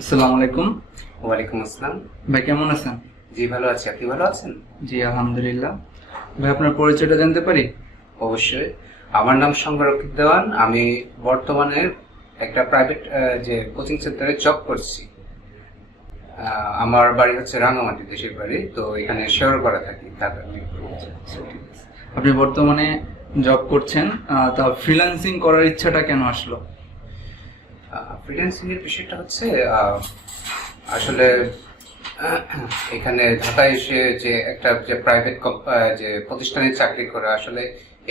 আসসালামু আলাইকুম। ওয়ালাইকুম আসসালাম। ভাই কেমন আছেন? জি ভালো আছি, আপনি ভালো আছেন? জি আলহামদুলিল্লাহ। ভাই আপনার পরিচয়টা জানতে পারি? অবশ্যই। আমার নাম সংরক্ষিত দেওয়ান। আমি বর্তমানে একটা প্রাইভেট যে কোচিং সেন্টারে জব করছি। আমার বাড়ি হচ্ছে রাঙামাটি, দেশের বাড়ি। তো এখানে শেয়ারপাড়া থাকি, ঢাকা। আচ্ছা, ঠিক আছে। আপনি বর্তমানে জব করছেন, তা ফ্রিল্যান্সিং করার ইচ্ছাটা কেন আসলো? ফ্রিল্যান্সিং এর বিষয়টা হচ্ছে আসলে এখানে ঢাকায় এসে যে একটা যে প্রাইভেট যে প্রতিষ্ঠানে চাকরি করা, আসলে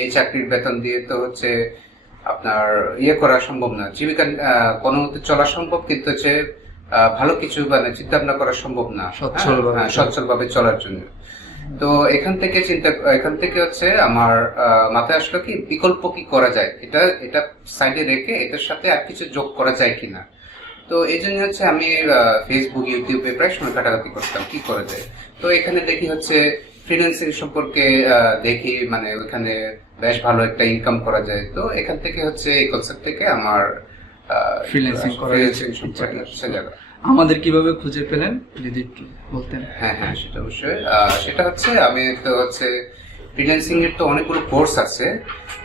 এই চাকরির বেতন দিয়ে তো হচ্ছে আপনার করা সম্ভব না, জীবিকা কোনো মতে চলা সম্ভব, কিন্তু হচ্ছে ভালো কিছু মানে চিন্তা ভাবনা করা সম্ভব না সচ্ছল ভাবে চলার জন্য। তো এখান থেকে হচ্ছে আমার মাথায় আসলো কি বিকল্প কি করা যায়, এটা সাইডে রেখে এটার সাথে আর কিছু যোগ করা যায় কিনা। তো এই জন্য হচ্ছে আমি ফেসবুক, ইউটিউবে প্রায় সময় কাটাকাটি করতাম কি করা যায়। তো এখানে দেখি হচ্ছে ফ্রিল্যান্সিং সম্পর্কে দেখি, মানে ওখানে বেশ ভালো একটা ইনকাম করা যায়। তো এখান থেকে হচ্ছে এই কনসেপ্ট থেকে আমার ফ্রিল্যান্সিং সম্পর্কে আমাদের কিভাবে খুঁজে পেলেন যদি একটু বলতেন? হ্যাঁ হ্যাঁ, সেটা অবশ্যই। সেটা হচ্ছে আমি তো হচ্ছে ফ্রিল্যান্সিং এর তো অনেকগুলো কোর্স আছে।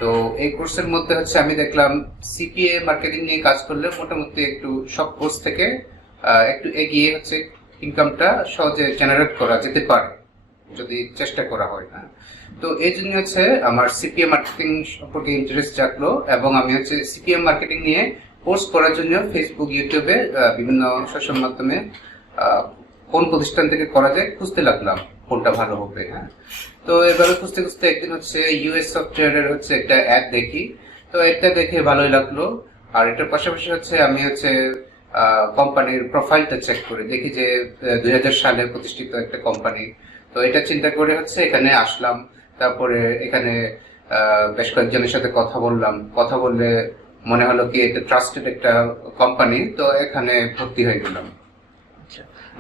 তো এই কোর্সের মধ্যে হচ্ছে আমি দেখলাম সিপিএ মার্কেটিং নিয়ে কাজ করলে মোটামুটি একটু সব কোর্স থেকে একটু এগিয়ে হচ্ছে ইনকামটা সহজে জেনারেট করা যেতে পারে যদি চেষ্টা করা হয়। না তো এই জন্য হচ্ছে আমার সিপিএম মার্কেটিং সম্পর্কে ইন্টারেস্ট জাগলো, এবং আমি হচ্ছে সিপিএম মার্কেটিং নিয়ে কোর্স করার জন্য ফেসবুক, ইউটিউবে বিভিন্ন সোশ্যাল মাধ্যমে কোন প্রতিষ্ঠান থেকে করা যায় খুঁজতে লাগলাম, কোনটা ভালো হবে। হ্যাঁ, তো এভাবে খুঁজতে খুঁজতে একদিন হচ্ছে ইউএস সফটওয়্যারের হচ্ছে একটা অ্যাড দেখি। তো এটা দেখে ভালোই লাগলো। আর এটার পাশাপাশি হচ্ছে আমি হচ্ছে কোম্পানির প্রোফাইলটা চেক করে দেখি যে 2000 সালে প্রতিষ্ঠিত একটা কোম্পানি। তো এটা চিন্তা করে হচ্ছে এখানে আসলাম। তারপরে এখানে বেশ কয়েকজনের সাথে কথা বললে মনে হলো কি এটা ট্রাস্টেড একটা কোম্পানি। তো এখানে ভর্তি হয়ে গেলাম।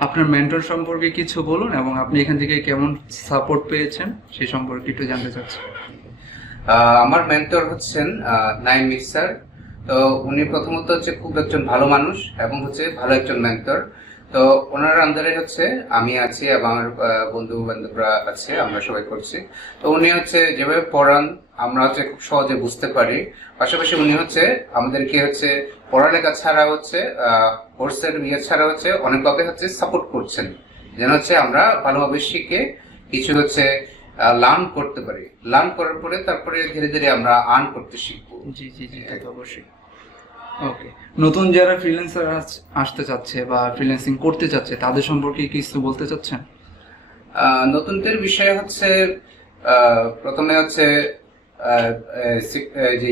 আপনার মেন্টর সম্পর্কে কিছু বলুন, এবং আপনি এখান থেকে কেমন সাপোর্ট পেয়েছেন সেই সম্পর্কে একটু জানতে চাচ্ছি। আমার মেন্টর হচ্ছেন নাইম স্যার। তো উনি প্রথমত হচ্ছে খুব একজন ভালো মানুষ এবং হচ্ছে ভালো একজন মেন্টর। তো ওনার আন্ডারে হচ্ছে আমি আছি এবং আমার বন্ধু বান্ধবরা আছে, আমরা সবাই করছি। তো উনি হচ্ছে যেভাবে পড়ান আমরা হচ্ছে খুব সহজে বুঝতে পারি। পাশাপাশি উনি হচ্ছে আমাদেরকে হচ্ছে পড়ালেখা ছাড়া হচ্ছে কোর্সের ছাড়া হচ্ছে অনেকভাবে হচ্ছে সাপোর্ট করছেন, যেন হচ্ছে আমরা ভালোভাবে শিখে কিছু হচ্ছে লার্ন করতে পারি। লার্ন করার পরে তারপরে ধীরে ধীরে আমরা আর্ন করতে শিখবো। জি জি জি, তা তো অবশ্যই। ওকে, নতুন যারা ফ্রিল্যান্সার আসতে চাচ্ছে বা ফ্রিল্যান্সিং করতে চাচ্ছে তাদের সম্পর্কে কিছু বলতে চাচ্ছেন? নতুনদের বিষয় হচ্ছে প্রথমে হচ্ছে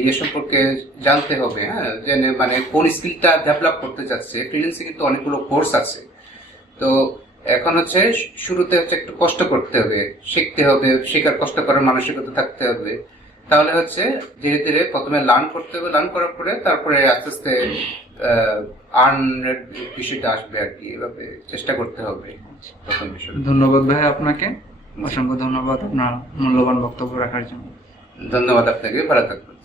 যে সম্পর্কে জানতে হবে। হ্যাঁ, যে মানে কোন স্কিলটা ডেভেলপ করতে চাচ্ছে। ফ্রিল্যান্সিং কিন্তু অনেকগুলো কোর্স আছে। তো এখন হচ্ছে শুরুতে হচ্ছে একটু কষ্ট করতে হবে, শিখতে হবে, শেখার কষ্ট করার মানসিকতা থাকতে হবে। তাহলে হচ্ছে ধীরে ধীরে প্রথমে লার্ন করতে হবে, লার্ন করার পরে তারপরে আস্তে আস্তে আর্নের বিষয়টা আসবে আর কি। এভাবে চেষ্টা করতে হবে প্রথম বিষয়। ধন্যবাদ ভাই আপনাকে, অসংখ্য ধন্যবাদ আপনার মূল্যবান বক্তব্য রাখার জন্য। ধন্যবাদ আপনাকে, ভালো থাকবেন।